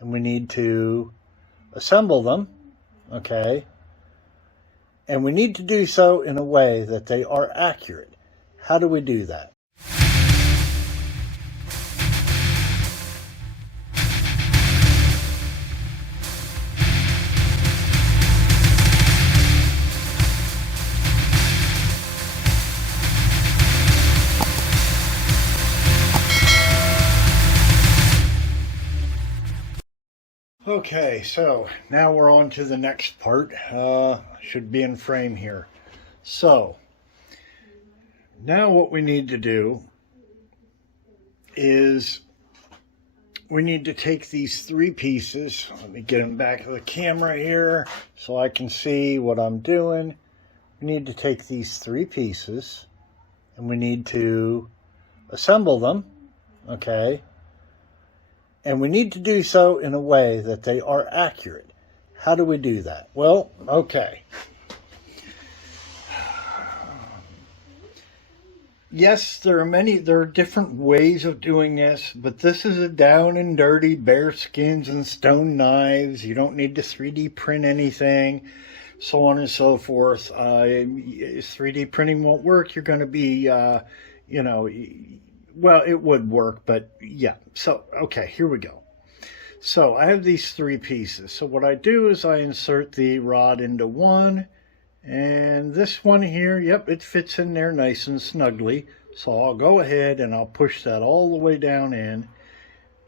and we need to assemble them, okay? And we need to do so in a way that they are accurate. How do we do that? Okay, so now we're on to the next part. Should be in frame here. So now what we need to do is we need to take these three pieces. Let me get them back of the camera here so I can see what I'm doing. We need to take these three pieces and we need to assemble them, okay? And we need to do so in a way that they are accurate. How do we do that? Well, okay. Yes, there are different ways of doing this, but this is a down and dirty bear skins and stone knives. You don't need to 3D print anything, so on and so forth. 3D printing won't work. You're going to be, well, it would work, but yeah. So, okay, here we go. So I have these three pieces. So what I do is I insert the rod into one, and this one here, yep, it fits in there nice and snugly. So I'll go ahead and I'll push that all the way down in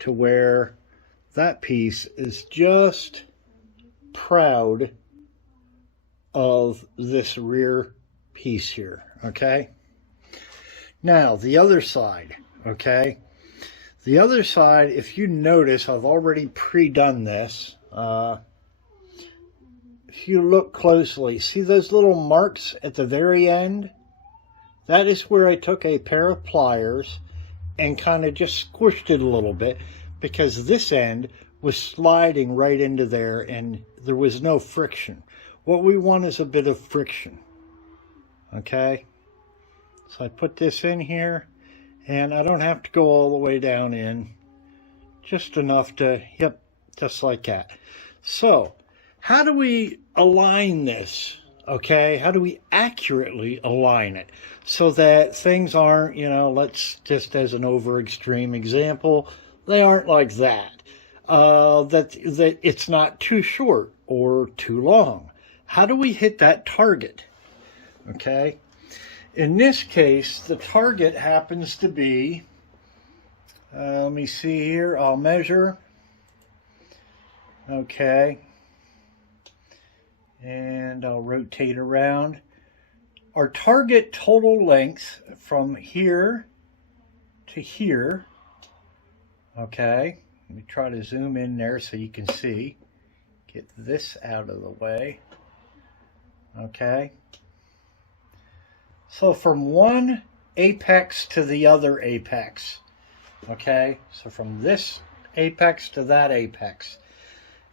to where that piece is just proud of this rear piece here, okay? Now, the other side, okay? The other side, if you notice, I've already pre-done this. If you look closely, see those little marks at the very end? That is where I took a pair of pliers and kind of just squished it a little bit because this end was sliding right into there and there was no friction. What we want is a bit of friction, okay? So I put this in here, and I don't have to go all the way down in, just enough to, yep, just like that. So, how do we align this, okay? How do we accurately align it so that things aren't, let's just as an over extreme example, they aren't like that. That it's not too short or too long. How do we hit that target, okay? In this case, the target happens to be, let me see here, I'll measure, okay, and I'll rotate around. Our target total length from here to here, okay, let me try to zoom in there so you can see, get this out of the way, okay. So from one apex to the other apex, okay? So from this apex to that apex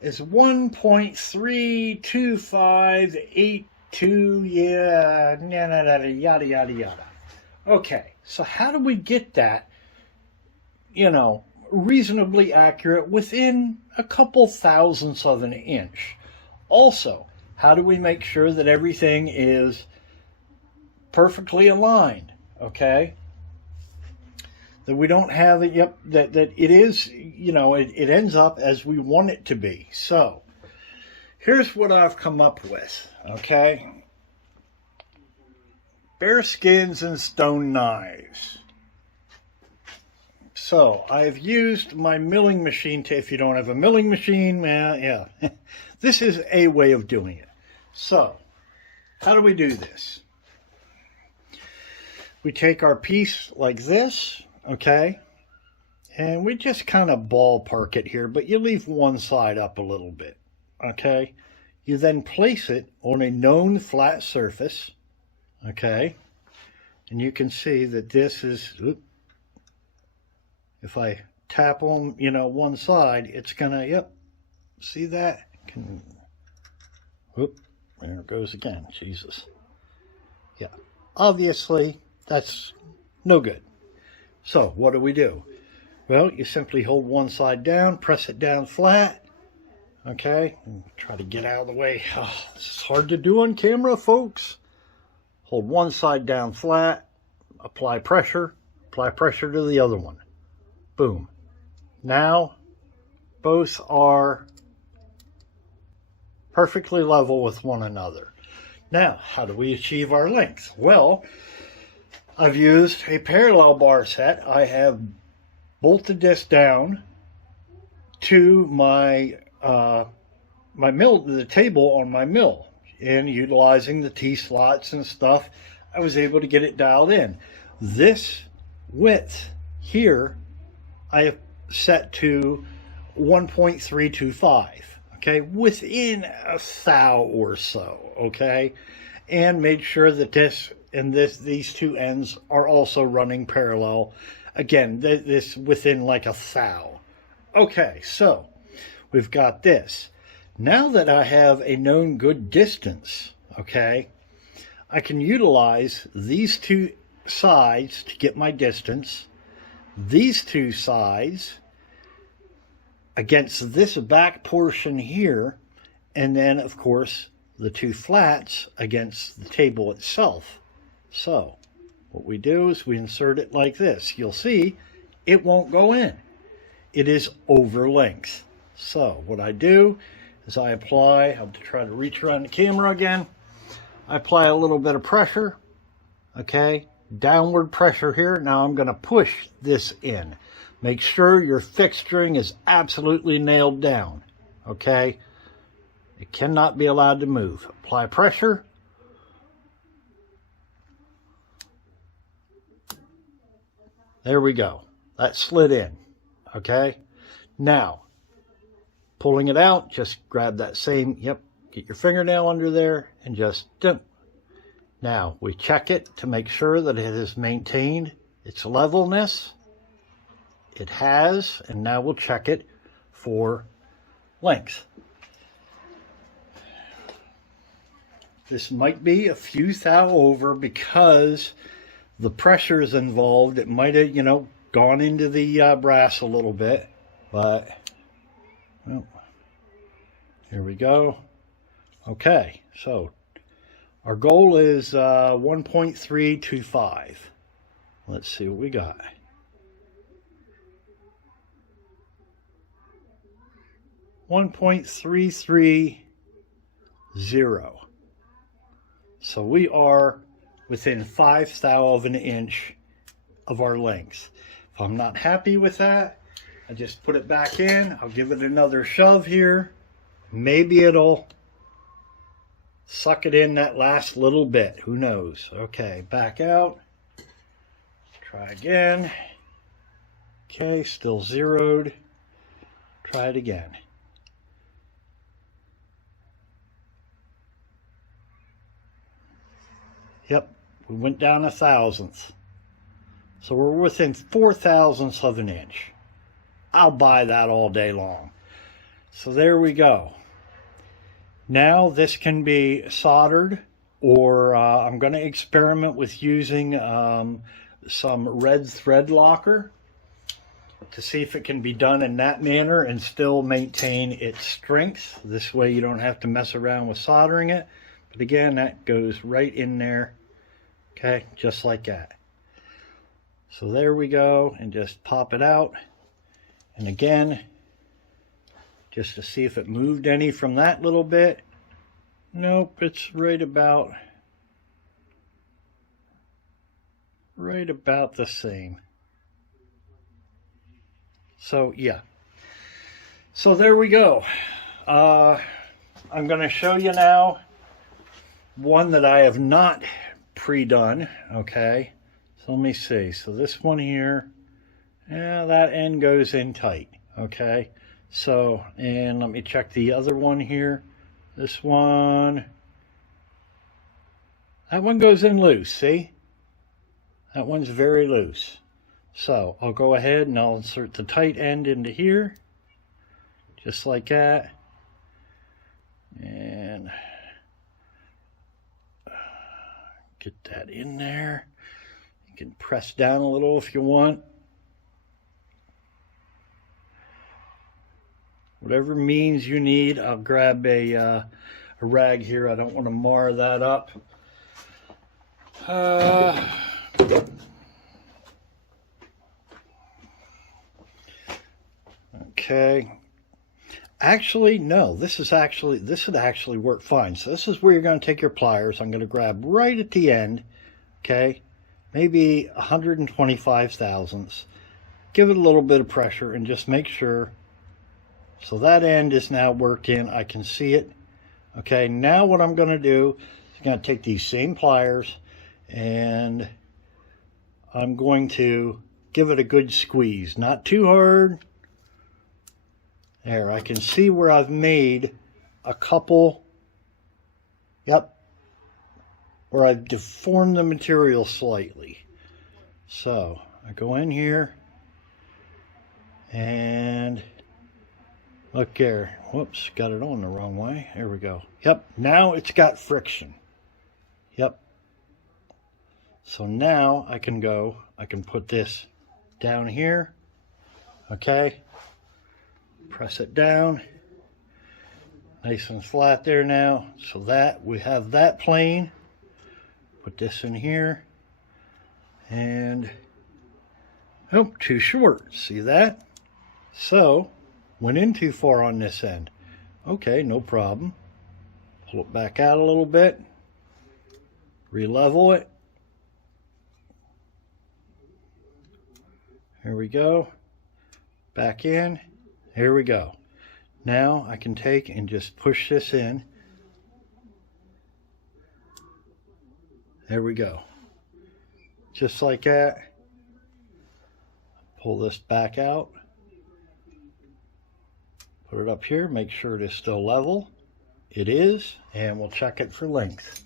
is 1.32582, yada, yada, yada. Okay, so how do we get that, reasonably accurate within a couple thousandths of an inch? Also, how do we make sure that everything is perfectly aligned, okay? That we don't have it, yep, that it is, it ends up as we want it to be. So, here's what I've come up with, okay? Bear skins and stone knives. So, I've used my milling machine if you don't have a milling machine, yeah. This is a way of doing it. So, how do we do this? We take our piece like this, okay, and we just kind of ballpark it here, but you leave one side up a little bit, okay? You then place it on a known flat surface, okay, and you can see that this is, if I tap on, one side, it's gonna, yep, see that? There it goes again, Jesus. Yeah, obviously, that's no good. So what do? Well, you simply hold one side down, press it down flat. Okay, and try to get out of the way. Oh, this is hard to do on camera, folks. Hold one side down flat, apply pressure to the other one. Boom. Now, both are perfectly level with one another. Now, how do we achieve our length? Well, I've used a parallel bar set. I have bolted this down to my mill, the table on my mill, and utilizing the T-slots and stuff, I was able to get it dialed in. This width here, I have set to 1.325. Okay, within a thou or so, okay, and made sure that these two ends are also running parallel. Again, this within like a thou. Okay, so we've got this. Now that I have a known good distance, okay, I can utilize these two sides to get my distance, these two sides against this back portion here, and then of course the two flats against the table itself. So what we do is we insert it like this. You'll see it won't go in. It is over length. So what I do is I apply, I'll try to reach around the camera again. I apply a little bit of pressure, okay, downward pressure here. Now I'm going to push this in. Make sure your fixturing is absolutely nailed down, okay? It cannot be allowed to move. Apply pressure. There we go. That slid in, okay? Now, pulling it out, just grab that same, get your fingernail under there and just dump. Now, we check it to make sure that it has maintained its levelness. It has, and now we'll check it for length. This might be a few thou over because the pressure is involved. It might have, gone into the brass a little bit, but, well, here we go. Okay, so our goal is 1.325. Let's see what we got. 1.330. So we are within 5 thou of an inch of our length. If I'm not happy with that, I just put it back in. I'll give it another shove here. Maybe it'll suck it in that last little bit. Who knows? Okay, back out. Try again. Okay, still zeroed. Try it again. Yep, we went down 1/1000th. So we're within 4/1000ths of an inch. I'll buy that all day long. So there we go. Now this can be soldered, or I'm going to experiment with using some red thread locker to see if it can be done in that manner and still maintain its strength. This way you don't have to mess around with soldering it. But again, that goes right in there. Okay, just like that. So there we go, and just pop it out. And again, just to see if it moved any from that little bit. Nope, it's right about the same. So yeah. So there we go. I'm going to show you now one that I have not pre-done. Okay, so let me see. So this one here, yeah, that end goes in tight. Okay, so, and let me check the other one here. This one, that one goes in loose. See, that one's very loose. So I'll go ahead and I'll insert the tight end into here, just like that. And get that in there. You can press down a little if you want. whatever means you need. I'll grab a rag here. I don't want to mar that up. Okay. Actually, no, this would actually work fine. So this is where you're going to take your pliers. I'm going to grab right at the end, okay, maybe 125 thousandths. Give it a little bit of pressure and just make sure. So that end is now worked in. I can see it. Okay, now what I'm going to do is I'm going to take these same pliers and I'm going to give it a good squeeze. Not too hard. There, I can see where I've made a couple, yep, where I've deformed the material slightly. So I go in here and look there. Whoops, got it on the wrong way. There we go. Yep, now it's got friction. Yep. So now I can put this down here, okay? Press it down, nice and flat there now. So that we have that plane. Put this in here, and oh, too short. See that? So went in too far on this end. Okay, no problem. Pull it back out a little bit, re-level it. Here we go. Back in. Here we go. Now I can take and just push this in. There we go. Just like that. Pull this back out. Put it up here. Make sure it is still level. It is. And we'll check it for length.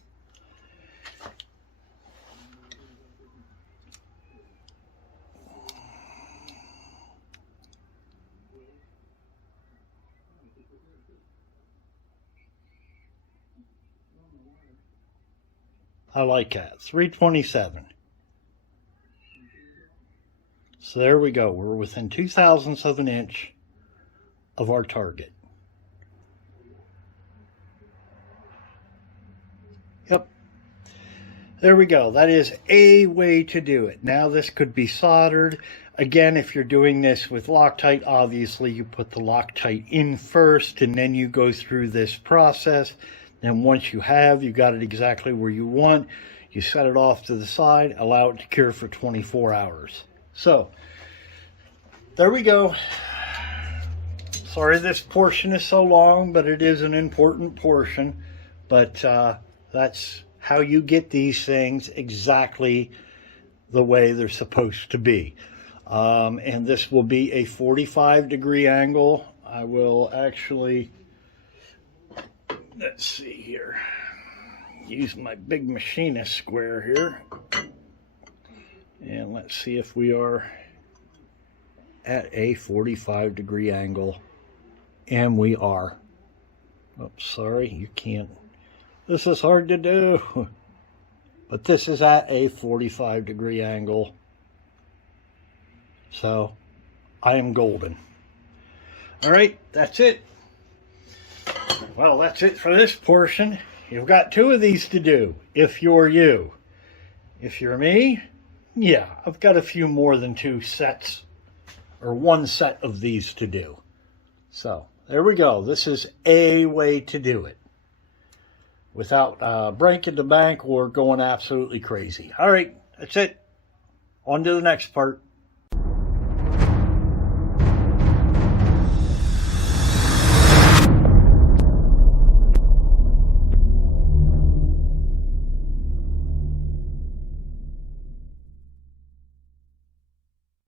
I like that. 327. So there we go. We're within 0.02 of an inch of our target. Yep. There we go. That is a way to do it. Now this could be soldered. Again, if you're doing this with Loctite, obviously you put the Loctite in first and then you go through this process. And once you got it exactly where you want, you set it off to the side, allow it to cure for 24 hours. So, there we go. Sorry this portion is so long, but it is an important portion. But that's how you get these things exactly the way they're supposed to be. And this will be a 45-degree angle. I will actually... Let's see here. Use my big machinist square here. And let's see if we are at a 45-degree angle. And we are. Oops, sorry, you can't. This is hard to do. But this is at a 45-degree angle. So, I am golden. All right, that's it. Well, that's it for this portion. You've got 2 of these to do, if you're you. If you're me, yeah, I've got a few more than 2 sets, or 1 set of these to do. So, there we go. This is a way to do it, without breaking the bank or going absolutely crazy. All right, that's it. On to the next part.